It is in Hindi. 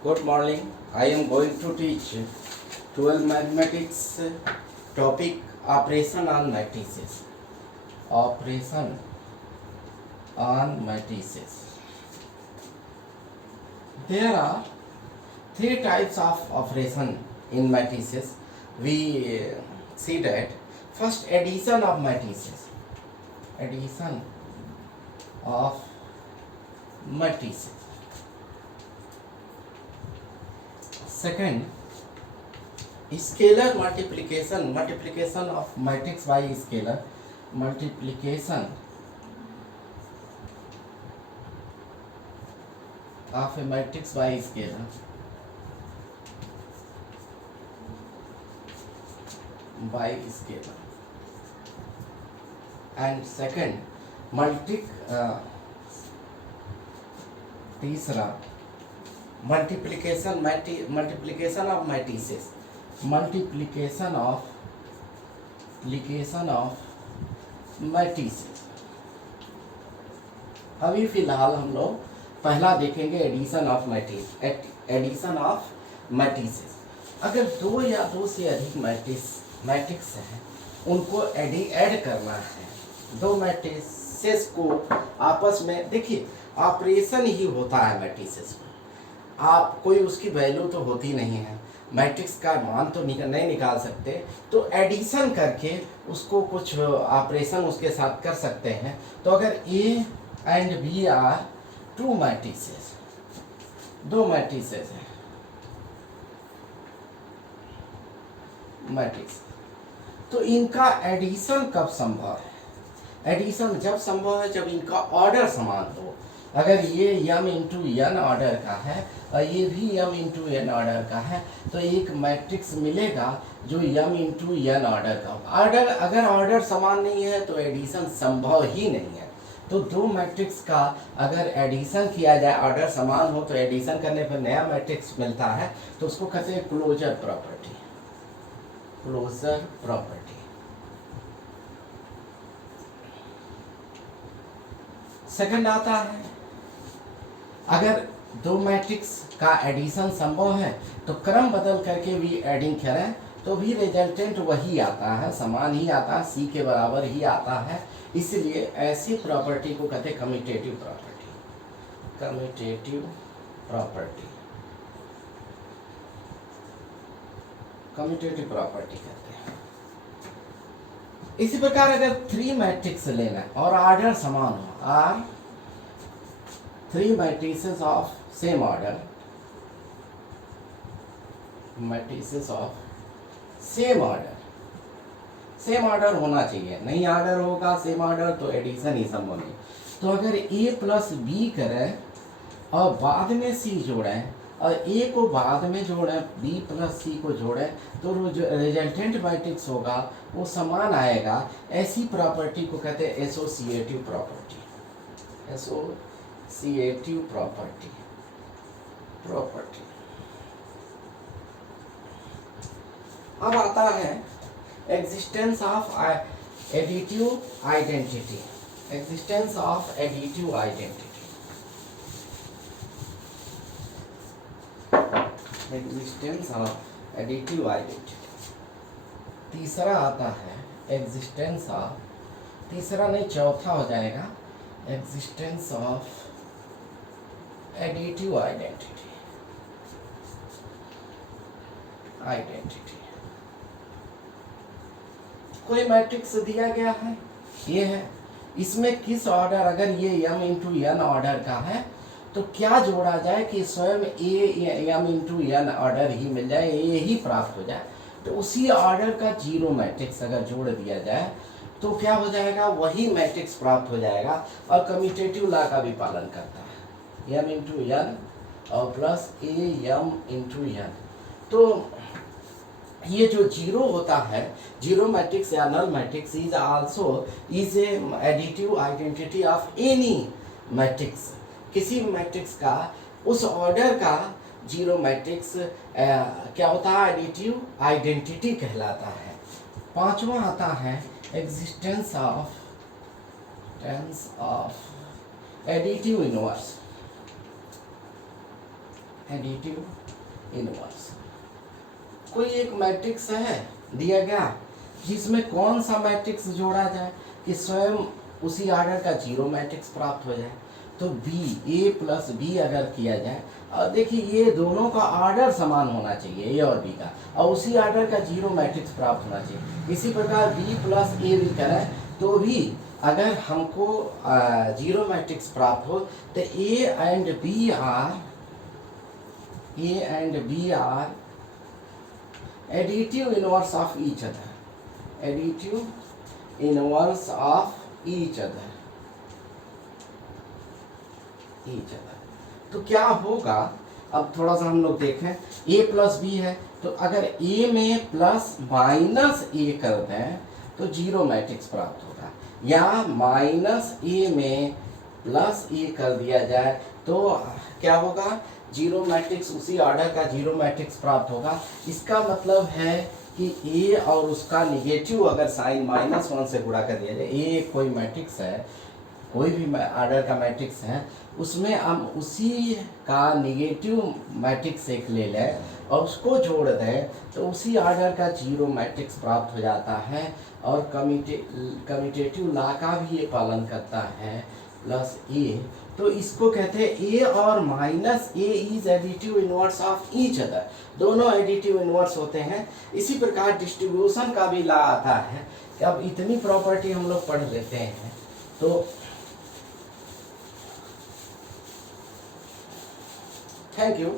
Good morning. I am going to teach 12 mathematics topic operation on matrices. Operation on matrices. There are three types of operation in matrices. We see that first addition of matrices. Addition of matrices. Second, scalar multiplication, multiplication of matrix by scalar, multiplication of a matrix by scalar, and second, तीसरा multiplication of matrices, multiplication of matrices. अभी फिलहाल हम लोग पहला देखेंगे एडिशन ऑफ मैट्रिसेस. अगर दो या दो से अधिक मैट्रिक्स हैं, उनको ऐड करना है. दो मैट्रिसेस को आपस में, देखिए ऑपरेशन ही होता है मैट्रिसेस में. आप कोई उसकी वैल्यू तो होती नहीं है, मैट्रिक्स का मान तो नहीं निकाल सकते, तो एडिशन करके उसको कुछ ऑपरेशन उसके साथ कर सकते हैं. तो अगर A and B are two matrices, दो मैट्रिसेस हैं मैट्रिक्स, तो इनका एडिशन कब संभव है? एडिशन जब संभव है जब इनका ऑर्डर समान हो. अगर ये m इंटू एन ऑर्डर का है और ये भी m इंटू एन ऑर्डर का है, तो एक मैट्रिक्स मिलेगा जो m इंटू एन ऑर्डर का होगा. अगर ऑर्डर समान नहीं है तो एडिशन संभव ही नहीं है. तो दो मैट्रिक्स का अगर एडिशन किया जाए, ऑर्डर समान हो, तो एडिशन करने पर नया मैट्रिक्स मिलता है, तो उसको कहते हैं closure property. Closure property. Second आता है, अगर दो मैट्रिक्स का एडिशन संभव है तो क्रम बदल करके भी एडिंग करें तो भी रिजल्टेंट वही आता है, समान ही आता है, सी के बराबर ही आता है. इसलिए ऐसी प्रॉपर्टी को कहते हैं commutative property. Commutative property, commutative property कहते हैं. इसी प्रकार अगर थ्री मैट्रिक्स लेना और ऑर्डर समान हो, are three matrices of same order, matrices of same order होना चाहिए. नहीं ऑर्डर होगा सेम ऑर्डर तो एडिशन ही संभव नहीं. तो अगर ए प्लस बी करें और बाद में सी जोड़ें और ए को बाद में जोड़ें, बी प्लस सी को जोड़ें, तो रिजल्टेंट मैट्रिक्स होगा वो समान आएगा. ऐसी प्रॉपर्टी को कहते हैं एसोसिएटिव प्रॉपर्टी. Associative property. अब आता है existence of additive identity. Existence of additive identity. Existence of additive identity. तीसरा आता है एग्जिस्टेंस ऑफ, तीसरा नहीं चौथा हो जाएगा, एग्जिस्टेंस ऑफ एडिटिव आइडेंटिटी. कोई मैट्रिक्स दिया गया है, ये है, इसमें किस ऑर्डर, अगर ये m इंटू एन ऑर्डर का है तो क्या जोड़ा जाए कि स्वयं ए m इंटू एन ऑर्डर ही मिल जाए, ए ही प्राप्त हो जाए. तो उसी ऑर्डर का जीरो मैट्रिक्स अगर जोड़ दिया जाए तो क्या हो जाएगा, वही मैट्रिक्स प्राप्त हो जाएगा. और कम्यूटेटिव लॉ का भी पालन करता है, m इंटू एन और plus A m into n. तो ये जो जीरो होता है, जीरो मैट्रिक्स या null matrix is also is a additive identity of any matrix. किसी मैट्रिक्स का उस ऑर्डर का जीरो मैट्रिक्स क्या होता है, एडिटिव आइडेंटिटी कहलाता है. पांचवा आता है existence of additive inverse. Additive inverse. कोई एक मैट्रिक्स है दिया गया जिसमें कौन सा मैट्रिक्स जोड़ा जाए कि स्वयं उसी आर्डर का जीरो मैट्रिक्स प्राप्त हो जाए। तो बी, ए प्लस बी अगर किया जाए, और देखिए ये दोनों का आर्डर समान होना चाहिए, ए और बी का, और उसी आर्डर का जीरो मैट्रिक्स प्राप्त होना चाहिए। इसी प्रकार बी प्लस ए भी करें तो भी अगर हमको जीरो मैट्रिक्स प्राप्त हो तो A and B are additive inverse of each other, additive inverse of each other. तो क्या होगा, अब थोड़ा सा हम लोग देखें, a प्लस बी है तो अगर a में प्लस माइनस ए कर दें तो जीरो मैट्रिक्स प्राप्त होगा, या माइनस ए में प्लस ए कर दिया जाए तो क्या होगा, जीरो मैट्रिक्स, उसी ऑर्डर का जीरो मैट्रिक्स प्राप्त होगा। इसका मतलब है कि a और उसका निगेटिव अगर साइन -1 से गुणा कर दिया जाए, a कोई मैट्रिक्स है, कोई भी ऑर्डर का मैट्रिक्स है, उसमें हम उसी का निगेटिव मैट्रिक्स एक ले लें और उसको जोड़ दें तो उसी ऑर्डर का जीरो मैट्रिक्स प्राप्त हो जाता है। और कम्यूटेटिव लॉ का भी ये पालन करता है, प्लस ए। तो इसको कहते हैं ए और minus A is additive inverse of each other, दोनों एडिटिव इनवर्स होते हैं। इसी प्रकार डिस्ट्रीब्यूशन का भी लॉ आता है कि अब इतनी प्रॉपर्टी हम लोग पढ़ लेते हैं। तो थैंक यू।